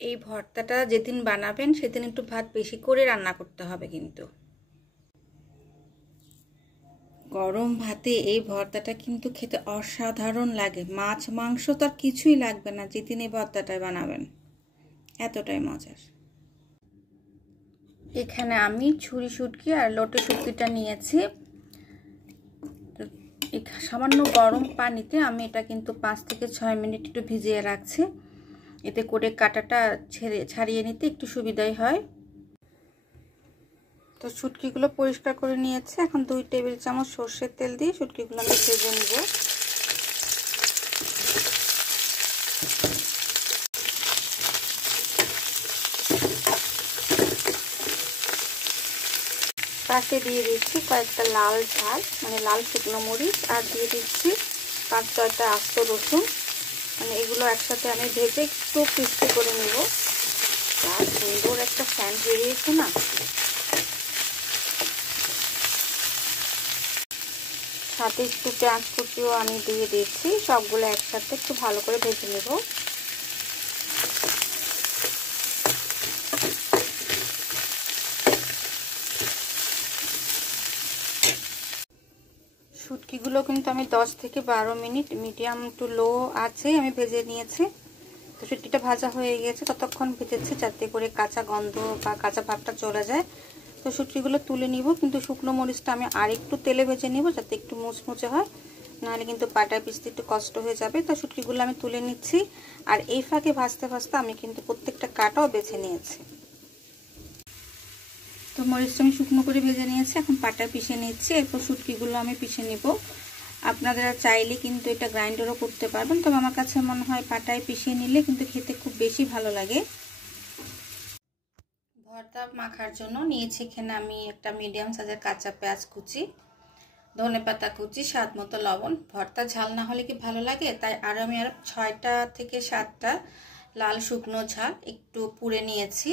এই ভর্তাটা যেদিন বানাবেন সেদিন একটু ভাত বেশি করে রান্না করতে হবে কিন্তু। গরম ভাতে এই ভর্তাটা কিন্তু খেতে অসাধারণ লাগে। মাছ মাংস তো আর কিছুই লাগবে না যেদিন এই ভর্তাটা বানাবেন, এতটাই মজার। এখানে আমি ছুরি শুটকি আর লোটে শুটকিটা নিয়েছি। সামান্য গরম পানিতে আমি এটা কিন্তু 5 থেকে 6 মিনিট একটু ভিজিয়ে রাখছি, এতে করে কাঁটাটা ছাড়িয়ে নিতে একটু সুবিধাই হয়। তো শুটকিগুলো পরিষ্কার করে নিয়েছি। এখন 2 টেবিল চামচ সরষের তেল দিয়ে শুটকিগুলো আমি ভেজে নেব। পাশে দিয়ে দিচ্ছি কয়েকটা লাল ঝাল মানে লাল শুকনো মরিচ, আর দিয়ে দিচ্ছি 5-6টা আস্ত রসুন। মানে এগুলো একসাথে আমি ভেজে একটু ক্রিস্পি করে নেব। আর সুন্দর একটা সেন্ট বেরিয়েছে না। সাথে একটু পেঁয়াজ কুচিও আমি দিয়ে দিচ্ছি। সবগুলো একসাথে একটু ভালো করে ভেজে নেব। শুটকিগুলো কিন্তু আমি 10 থেকে 12 মিনিট মিডিয়াম টু লো আছে আমি ভেজে নিয়েছি। তো শুটকিটা ভাজা হয়ে গেছে, ততক্ষণ ভেজেছি যাতে করে কাঁচা গন্ধ বা কাঁচা ভাবটা চলে যায়। তো শুটকিগুলো তুলে নিব, কিন্তু শুকনো মরিচটা আমি আরেকটু তেলে ভেজে নিব যাতে একটু মুচমুচে হয়, নাহলে কিন্তু পাটায় পিষতে একটু কষ্ট হয়ে যাবে। তো শুটকিগুলো আমি তুলে নিচ্ছি, আর এই ফাঁকে ভাজতে ভাজতে আমি কিন্তু প্রত্যেকটা কাঁটাও বেছে নিয়েছি। তো মরিচটা আমি শুকনো করে ভেজে নিয়েছি, এখন পাটায় পিষে নিচ্ছি। এরপর শুটকিগুলো আমি পিষে নিব। আপনারা চাইলে কিন্তু এটা গ্রাইন্ডারও করতে পারবেন, তবে আমার কাছে মনে হয় পাটায় পিষে নিলে কিন্তু খেতে খুব বেশি ভালো লাগে। ভর্তা মাখার জন্য নিয়েছি এখানে আমি একটা মিডিয়াম সাইজের কাঁচা পেঁয়াজ কুচি, ধনেপাতা কুচি, স্বাদ মতো লবণ। ভর্তা ঝাল না হলে কি ভালো লাগে, তাই আমি 6টা থেকে 7টা লাল শুকনো ঝাল একটু পুড়ে নিয়েছি।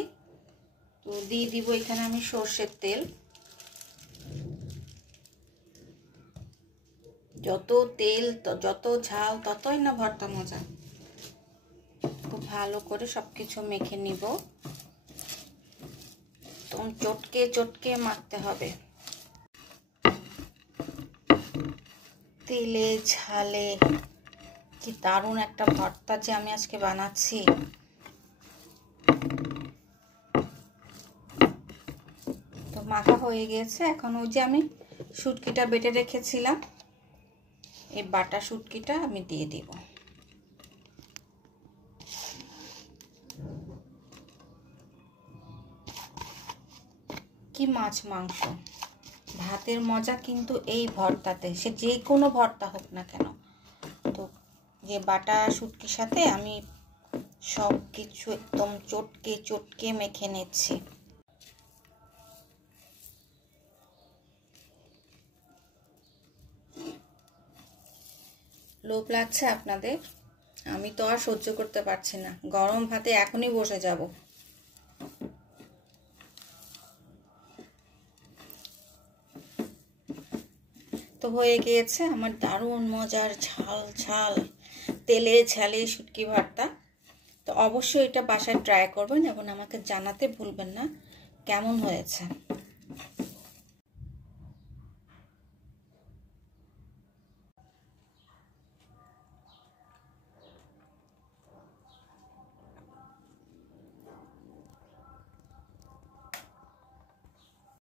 তো দিয়ে দিব এখানে আমি সরষের তেল। যত তেল যত ঝাল ততই না ভর্তা মজা। খুব ভালো করে সবকিছু মেখে নিব। তো চটকে চটকে মাখতে হবে। তেলে ঝালে কি দারুণ একটা ভর্তা যে আমি আজকে বানাচ্ছি। তো মাখা হয়ে গেছে। এখন ওই যে আমি শুটকিটা বেটে রেখেছিলাম, এই বাটা শুটকিটা আমি দিয়ে দিব। কি মাছ মাংস, ভাতের মজা কিন্তু এই ভর্তাতে, সে যে কোনো ভর্তা হোক না কেন। তো যে বাটা শুটকির সাথে আমি সব কিছু একদম চটকে চটকে মেখে নিচ্ছি। লোভ লাগছে আপনাদের? আমি তো আর সহ্য করতে পারছি না, গরম ভাতে এখনই বসে যাব। তো হয়ে গিয়েছে আমার দারুণ মজার ঝাল ঝাল তেলে ঝালে শুটকি ভর্তা। তো অবশ্যই এটা বাসায় ট্রাই করবেন এবং আমাকে জানাতে ভুলবেন না কেমন হয়েছে।